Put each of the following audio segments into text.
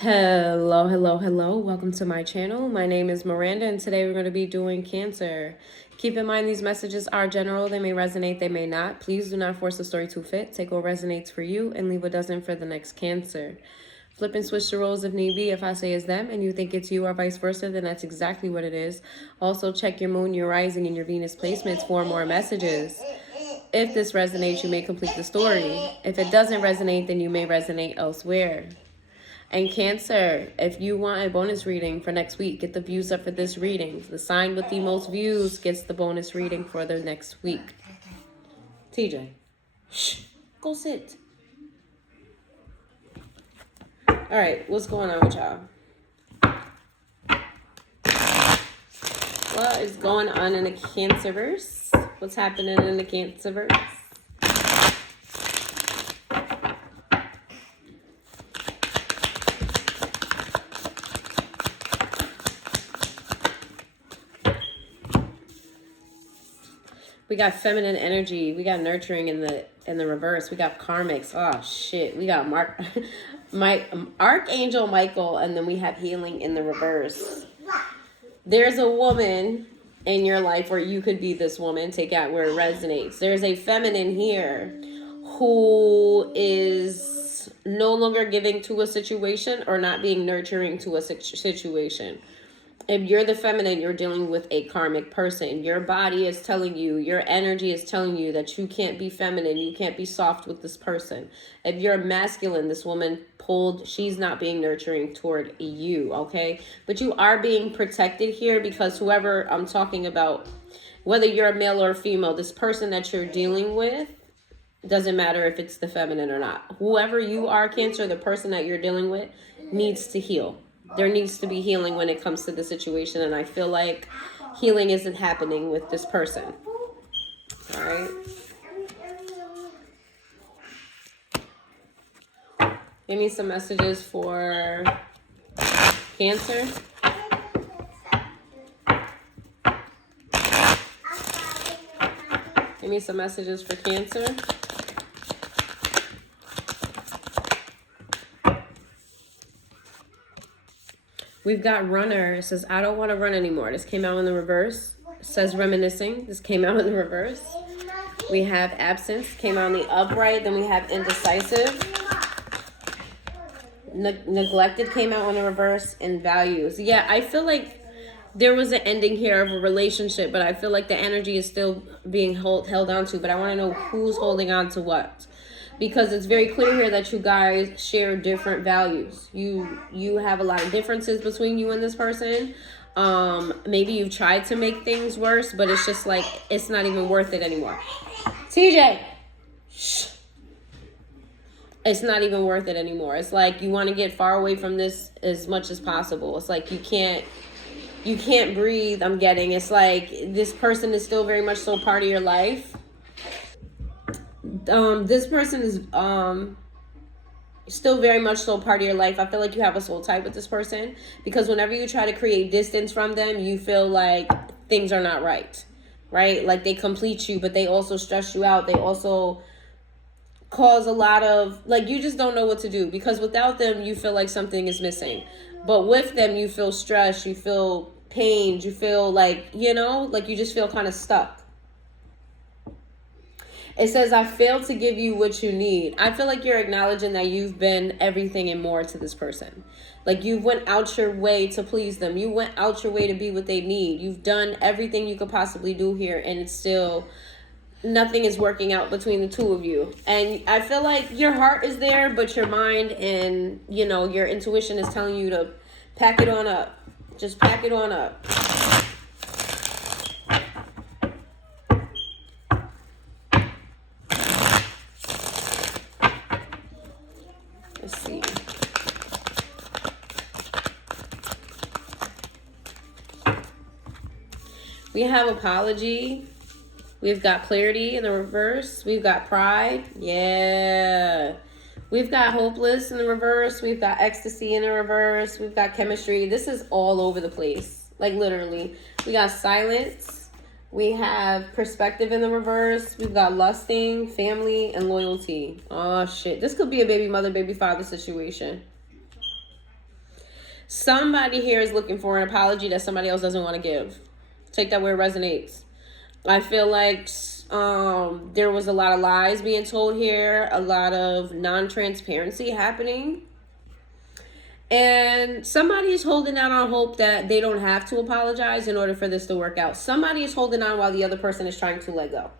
Hello, hello, hello. Welcome to my channel. My name is Miranda, and today we're going to be doing Cancer. Keep in mind these messages are general. They may resonate, they may not. Please do not force the story to fit. Take what resonates for you and leave what doesn't for the next Cancer. Flip and switch the roles if need be. If I say it's them and you think it's you or vice versa, then that's exactly what it is. Also, check your moon, your rising, and your Venus placements for more messages. If this resonates, you may complete the story. If it doesn't resonate, then you may resonate elsewhere. And Cancer, if you want a bonus reading for next week, get the views up for this reading. The sign with the most views gets the bonus reading for the next week. TJ, shh, go sit. All right, what's going on with y'all? What is going on in the Cancerverse? What's happening in the Cancerverse? We got feminine energy. We got nurturing in the reverse. We got karmics. Oh shit. We got Archangel Michael, and then we have healing in the reverse. There's a woman in your life where you could be this woman. Take out where it resonates. There's a feminine here who is no longer giving to a situation or not being nurturing to a situation. If you're the feminine, you're dealing with a karmic person. Your body is telling you, your energy is telling you that you can't be feminine. You can't be soft with this person. If you're masculine, this woman she's not being nurturing toward you, okay? But you are being protected here because whoever I'm talking about, whether you're a male or a female, this person that you're dealing with, doesn't matter if it's the feminine or not. Whoever you are, Cancer, the person that you're dealing with needs to heal. There needs to be healing when it comes to the situation, and I feel like healing isn't happening with this person. All right. Give me some messages for Cancer. Give me some messages for Cancer. We've got runner. It says, I don't want to run anymore. This came out in the reverse. It says reminiscing. This came out in the reverse. We have absence. Came out in the upright. Then we have indecisive. Neglected came out in the reverse. And values. Yeah, I feel like there was an ending here of a relationship, but I feel like the energy is still being held on to. But I want to know who's holding on to what. Because it's very clear here that you guys share different values. You have a lot of differences between you and this person. Maybe you've tried to make things worse, but it's just like, it's not even worth it anymore. TJ, shh. It's not even worth it anymore. It's like you want to get far away from this as much as possible. It's like you can't breathe, I'm getting. It's like this person is still very much so part of your life. This person is still very much so part of your life. I feel like you have a soul tie with this person because whenever you try to create distance from them, you feel like things are not right? Like they complete you, but they also stress you out. They also cause a lot of, like, you just don't know what to do because without them, you feel like something is missing. But with them, you feel stressed, you feel pained, you feel like, like you just feel kind of stuck. It says, I failed to give you what you need. I feel like you're acknowledging that you've been everything and more to this person. Like you went out your way to please them. You went out your way to be what they need. You've done everything you could possibly do here, and it's still, nothing is working out between the two of you. And I feel like your heart is there, but your mind and, your intuition is telling you to pack it on up. Just pack it on up. Let's see. We have apology. We've got clarity in the reverse. We've got pride. Yeah. We've got hopeless in the reverse. We've got ecstasy in the reverse. We've got chemistry. This is all over the place. Like literally. We got silence. We have perspective in the reverse. We've got lusting, family, and loyalty. Oh, shit. This could be a baby mother, baby father situation. Somebody here is looking for an apology that somebody else doesn't want to give. Take that where it resonates. I feel like there was a lot of lies being told here, a lot of non-transparency happening. And somebody is holding out on hope that they don't have to apologize in order for this to work out. Somebody is holding on while the other person is trying to let go,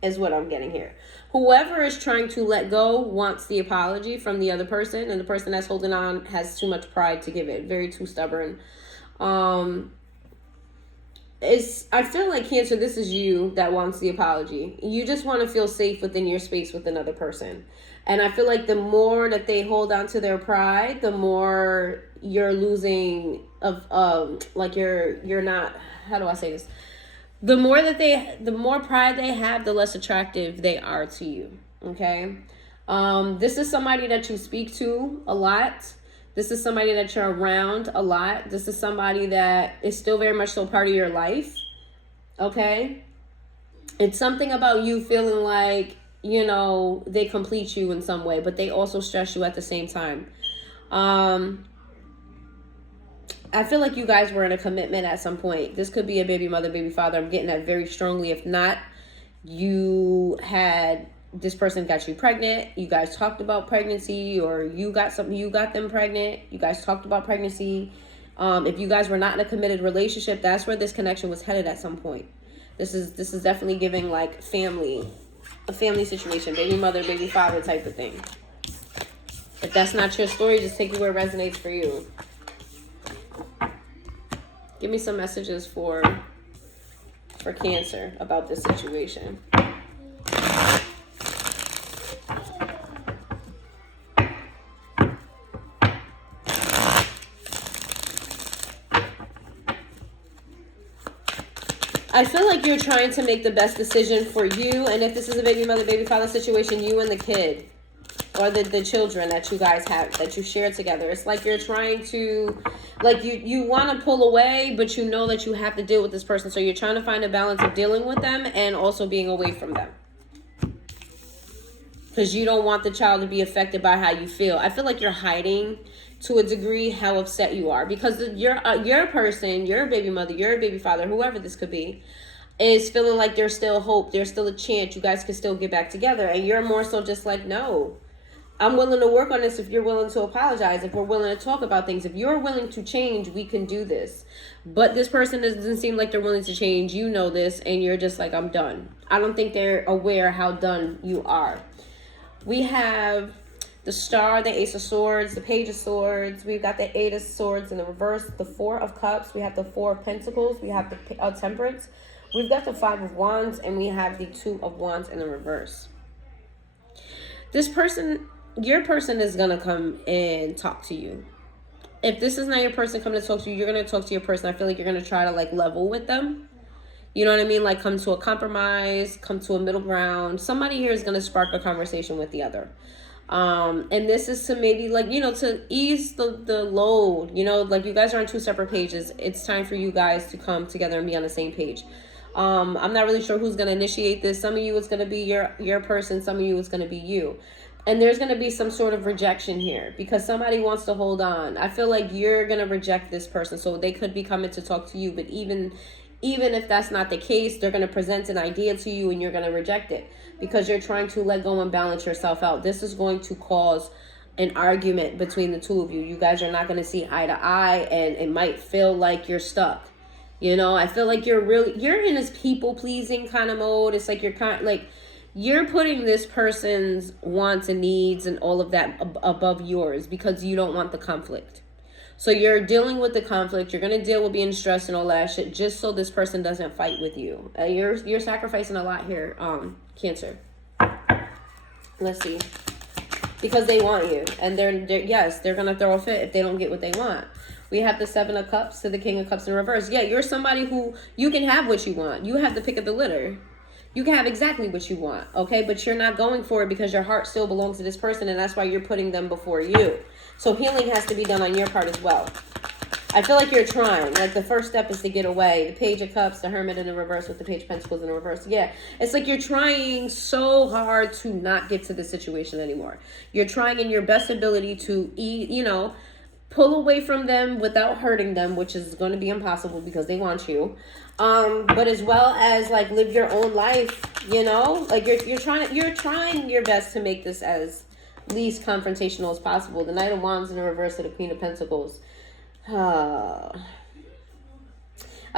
is what I'm getting here. Whoever is trying to let go wants the apology from the other person, and the person that's holding on has too much pride to give it. Very too stubborn. I feel like, Cancer, this is you that wants the apology. You just want to feel safe within your space with another person. And I feel like the more that they hold on to their pride, the more you're losing like you're not, how do I say this? The more pride they have, the less attractive they are to you. Okay. This is somebody that you speak to a lot. This is somebody that you're around a lot. This is somebody that is still very much so part of your life. Okay. It's something about you feeling like, you know, they complete you in some way, but they also stress you at the same time. I feel like you guys were in a commitment at some point. This could be a baby mother, baby father. I'm getting that very strongly. If not, this person got you pregnant. You guys talked about pregnancy, or you got them pregnant. You guys talked about pregnancy. If you guys were not in a committed relationship, that's where this connection was headed at some point. This is definitely giving like a family situation, baby mother, baby father type of thing. If that's not your story, just take it where it resonates for you. Give me some messages for Cancer about this situation. I feel like you're trying to make the best decision for you, and if this is a baby mother, baby father situation, you and the kid, or the children that you guys have, that you share together. It's like you're trying to, like you want to pull away, but you know that you have to deal with this person. So you're trying to find a balance of dealing with them and also being away from them. Because you don't want the child to be affected by how you feel. I feel like you're hiding to a degree how upset you are. Because your person, your baby mother, your baby father, whoever this could be, is feeling like there's still hope. There's still a chance. You guys can still get back together. And you're more so just like, no. I'm willing to work on this if you're willing to apologize, if we're willing to talk about things. If you're willing to change, we can do this. But this person doesn't seem like they're willing to change. You know this, and you're just like, I'm done. I don't think they're aware how done you are. We have the Star, the Ace of Swords, the Page of Swords. We've got the Eight of Swords in the reverse, the Four of Cups. We have the Four of Pentacles. We have the Temperance. We've got the Five of Wands, and we have the Two of Wands in the reverse. This person... Your person is going to come and talk to you. If this is not your person coming to talk to you, you're going to talk to your person. I feel like you're going to try to like level with them. You know what I mean? Like come to a compromise, come to a middle ground. Somebody here is going to spark a conversation with the other. And this is to maybe like, you know, to ease the load, you know, like you guys are on two separate pages. It's time for you guys to come together and be on the same page. I'm not really sure who's going to initiate this. Some of you, it's going to be your person. Some of you, it's going to be you. And there's going to be some sort of rejection here because somebody wants to hold on. I feel like you're going to reject this person. So they could be coming to talk to you. But even if that's not the case, they're going to present an idea to you and you're going to reject it because you're trying to let go and balance yourself out. This is going to cause an argument between the two of you. You guys are not going to see eye to eye and it might feel like you're stuck. You know, I feel like you're in this people pleasing kind of mode. It's like you're putting this person's wants and needs and all of that above yours because you don't want the conflict. So you're dealing with the conflict. You're going to deal with being stressed and all that shit just so this person doesn't fight with you. You're sacrificing a lot here, Cancer. Let's see. Because they want you. And they're going to throw a fit if they don't get what they want. We have the Seven of Cups to the King of Cups in reverse. Yeah, you're somebody who you can have what you want. You have the pick of the litter. You can have exactly what you want, okay? But you're not going for it because your heart still belongs to this person, and that's why you're putting them before you. So healing has to be done on your part as well. I feel like you're trying. Like the first step is to get away. The Page of Cups, the Hermit in the reverse with the Page of Pentacles in the reverse. Yeah, it's like you're trying so hard to not get to this situation anymore. You're trying in your best ability to, Pull away from them without hurting them, which is going to be impossible because they want you. But as well as like live your own life, you know, like you're trying your best to make this as least confrontational as possible. The Knight of Wands in the reverse of the Queen of Pentacles. I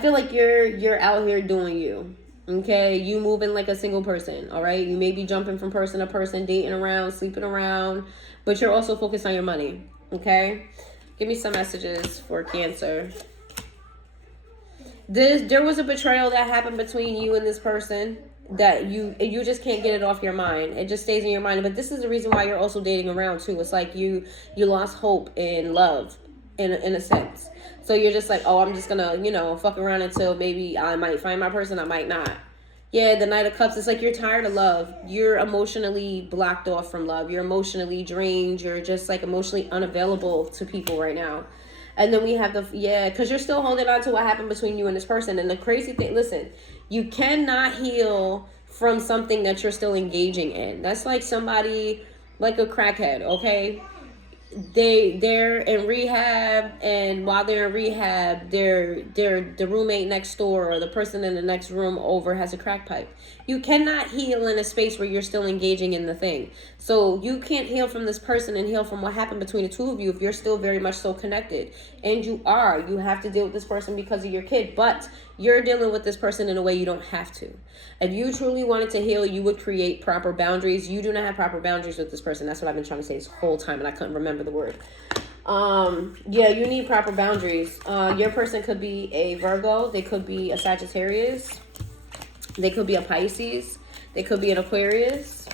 feel like you're out here doing you. Okay, you moving like a single person. All right, you may be jumping from person to person, dating around, sleeping around, but you're also focused on your money. Okay, give me some messages for Cancer. There was a betrayal that happened between you and this person that you just can't get it off your mind. It just stays in your mind. But this is the reason why you're also dating around too. It's like you lost hope in love in a sense. So you're just like, oh, I'm just gonna, you know, fuck around until maybe I might find my person, I might not. Yeah, the Knight of Cups, it's like you're tired of love. You're emotionally blocked off from love. You're emotionally drained. You're just like emotionally unavailable to people right now. And then we have because you're still holding on to what happened between you and this person. And the crazy thing, listen, you cannot heal from something that you're still engaging in. That's like somebody, like a crackhead, okay? They're in rehab, and while they're in rehab, the roommate next door or the person in the next room over has a crack pipe. You cannot heal in a space where you're still engaging in the thing. So you can't heal from this person and heal from what happened between the two of you if you're still very much so connected. And you have to deal with this person because of your kid, but you're dealing with this person in a way you don't have to. If you truly wanted to heal, you would create proper boundaries. You do not have proper boundaries with this person. That's what I've been trying to say this whole time, and I couldn't remember the word. You need proper boundaries. Your person could be a Virgo. They could be a Sagittarius. They could be a Pisces. They could be an Aquarius.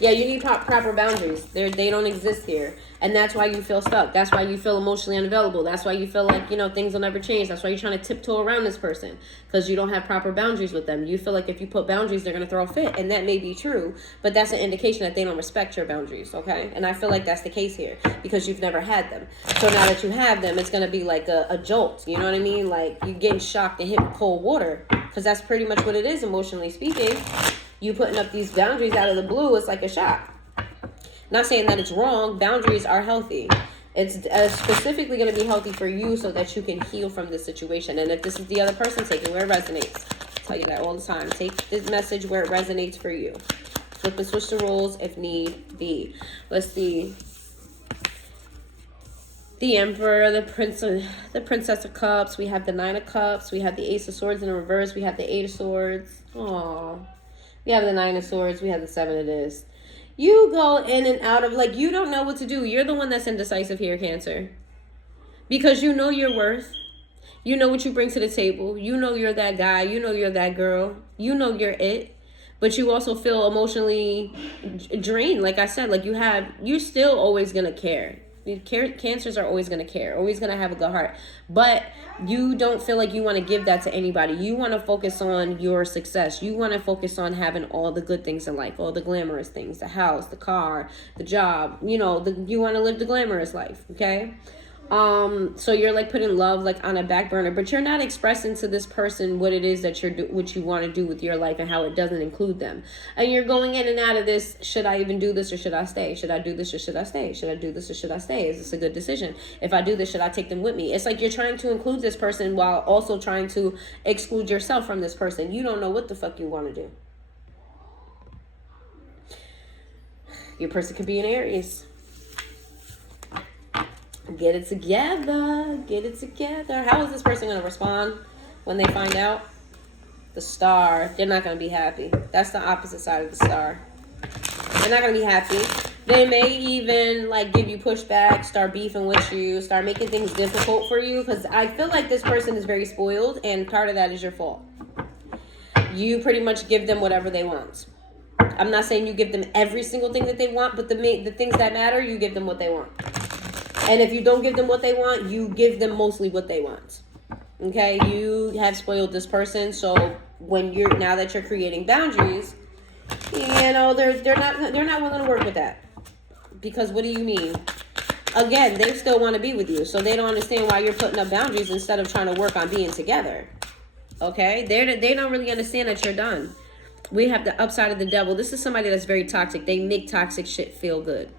Yeah, you need proper boundaries. They don't exist here. And that's why you feel stuck. That's why you feel emotionally unavailable. That's why you feel like, you know, things will never change. That's why you're trying to tiptoe around this person, because you don't have proper boundaries with them. You feel like if you put boundaries, they're going to throw a fit. And that may be true, but that's an indication that they don't respect your boundaries, okay? And I feel like that's the case here because you've never had them. So now that you have them, it's going to be like a jolt. You know what I mean? Like you're getting shocked and hit with cold water, because that's pretty much what it is, emotionally speaking. You putting up these boundaries out of the blue, it's like a shock. Not saying that it's wrong. Boundaries are healthy. It's specifically going to be healthy for you so that you can heal from this situation. And if this is the other person, take it where it resonates. I tell you that all the time. Take this message where it resonates for you. Flip and switch the roles if need be. Let's see. The Emperor, the Princess of Cups. We have the Nine of Cups. We have the Ace of Swords in reverse. We have the Eight of Swords. Aww. We have the Nine of Swords. We have the Seven of this. You go in and out of, like, you don't know what to do. You're the one that's indecisive here, Cancer. Because you know your worth. You know what you bring to the table. You know you're that guy. You know you're that girl. You know you're it. But you also feel emotionally drained. Like I said, like you're still always going to care. Cancers are always going to care, always going to have a good heart, but you don't feel like you want to give that to anybody. You want to focus on your success. You want to focus on having all the good things in life, all the glamorous things, the house, the car, the job, you know, you want to live the glamorous life. Okay. So you're like putting love like on a back burner, but you're not expressing to this person what it is that what you want to do with your life and how it doesn't include them. And you're going in and out of this. Should I even do this or should I stay? Should I do this or should I stay? Should I do this or should I stay? Is this a good decision? If I do this, should I take them with me? It's like you're trying to include this person while also trying to exclude yourself from this person. You don't know what the fuck you want to do. Your person could be an Aries. Get it together. Get it together. How is this person going to respond when they find out? The Star. They're not going to be happy. That's the opposite side of the Star. They're not going to be happy. They may even like give you pushback, start beefing with you, start making things difficult for you. Because I feel like this person is very spoiled, and part of that is your fault. You pretty much give them whatever they want. I'm not saying you give them every single thing that they want, but the things that matter, you give them what they want. And if you don't give them what they want, you give them mostly what they want. Okay, you have spoiled this person, so now that you're creating boundaries, you know they're not willing to work with that. Because what do you mean? Again, they still want to be with you, so they don't understand why you're putting up boundaries instead of trying to work on being together. Okay, they don't really understand that you're done. We have the upside of the Devil. This is somebody that's very toxic. They make toxic shit feel good.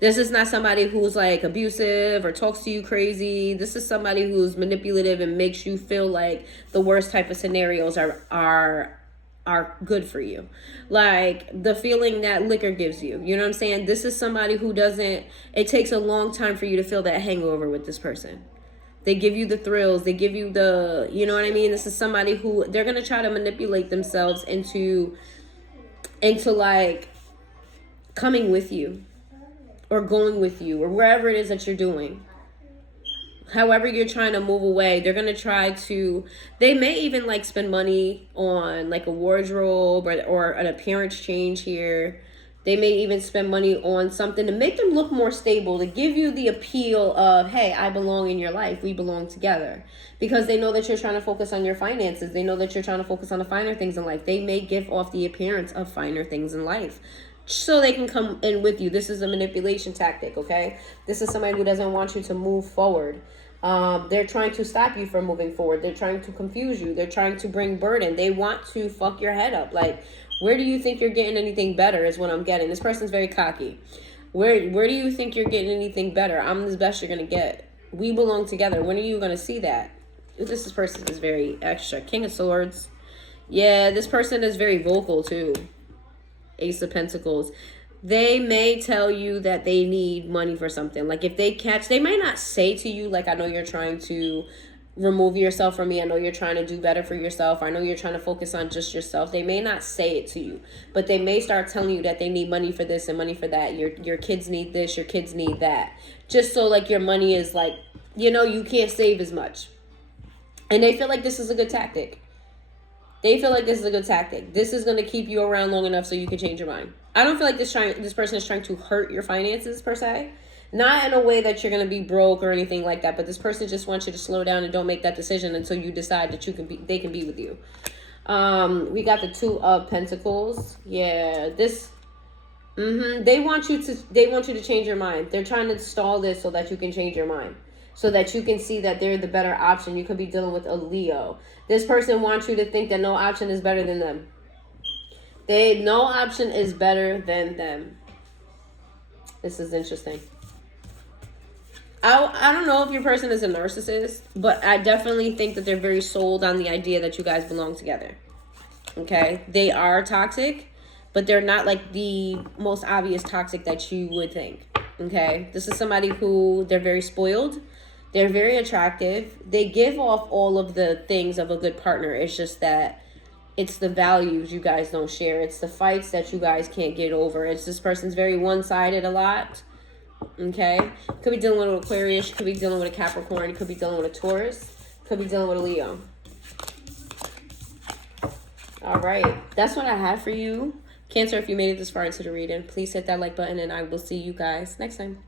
This is not somebody who's like abusive or talks to you crazy. This is somebody who's manipulative and makes you feel like the worst type of scenarios are good for you. Like the feeling that liquor gives you. You know what I'm saying? This is somebody who doesn't, it takes a long time for you to feel that hangover with this person. They give you the thrills. They give you the, you know what I mean? This is somebody who, they're going to try to manipulate themselves into like coming with you or going with you or wherever it is that you're doing. However you're trying to move away, they're going to try to, they may even like spend money on like a wardrobe or an appearance change here. They may even spend money on something to make them look more stable, to give you the appeal of, hey, I belong in your life. We belong together. Because they know that you're trying to focus on your finances. They know that you're trying to focus on the finer things in life. They may give off the appearance of finer things in life so they can come in with you. This is a manipulation tactic, okay? This is somebody who doesn't want you to move forward. They're trying to stop you from moving forward. They're trying to confuse you. They're trying to bring burden. They want to fuck your head up. Like, where do you think you're getting anything better is what I'm getting. This person's very cocky. Where do you think you're getting anything better? I'm the best you're going to get. We belong together. When are you going to see that? This person is very extra. King of Swords. Yeah, this person is very vocal too. Ace of Pentacles. They may tell you that they need money for something. Like if they catch, they might not say to you, like, I know you're trying to remove yourself from me. I know you're trying to do better for yourself. I know you're trying to focus on just yourself. They may not say it to you, but they may start telling you that they need money for this and money for that. Your kids need this, your kids need that. Just so like your money is like, you know, you can't save as much. And they feel like this is a good tactic. They feel like this is a good tactic. This is going to keep you around long enough so you can change your mind. I don't feel like this person is trying to hurt your finances per se. Not in a way that you're going to be broke or anything like that, but this person just wants you to slow down and don't make that decision until you decide that they can be with you. We got the Two of Pentacles. Yeah, this they want you to change your mind. They're trying to stall this so that you can change your mind. So that you can see that they're the better option. You could be dealing with a Leo. This person wants you to think that no option is better than them. No option is better than them. This is interesting. I don't know if your person is a narcissist, but I definitely think that they're very sold on the idea that you guys belong together. Okay? They are toxic, but they're not like the most obvious toxic that you would think. Okay? This is somebody who, they're very spoiled. They're very attractive. They give off all of the things of a good partner. It's just that it's the values you guys don't share. It's the fights that you guys can't get over. It's this person's very one-sided a lot. Okay? Could be dealing with an Aquarius. Could be dealing with a Capricorn. Could be dealing with a Taurus. Could be dealing with a Leo. All right. That's what I have for you. Cancer, if you made it this far into the reading, please hit that like button and I will see you guys next time.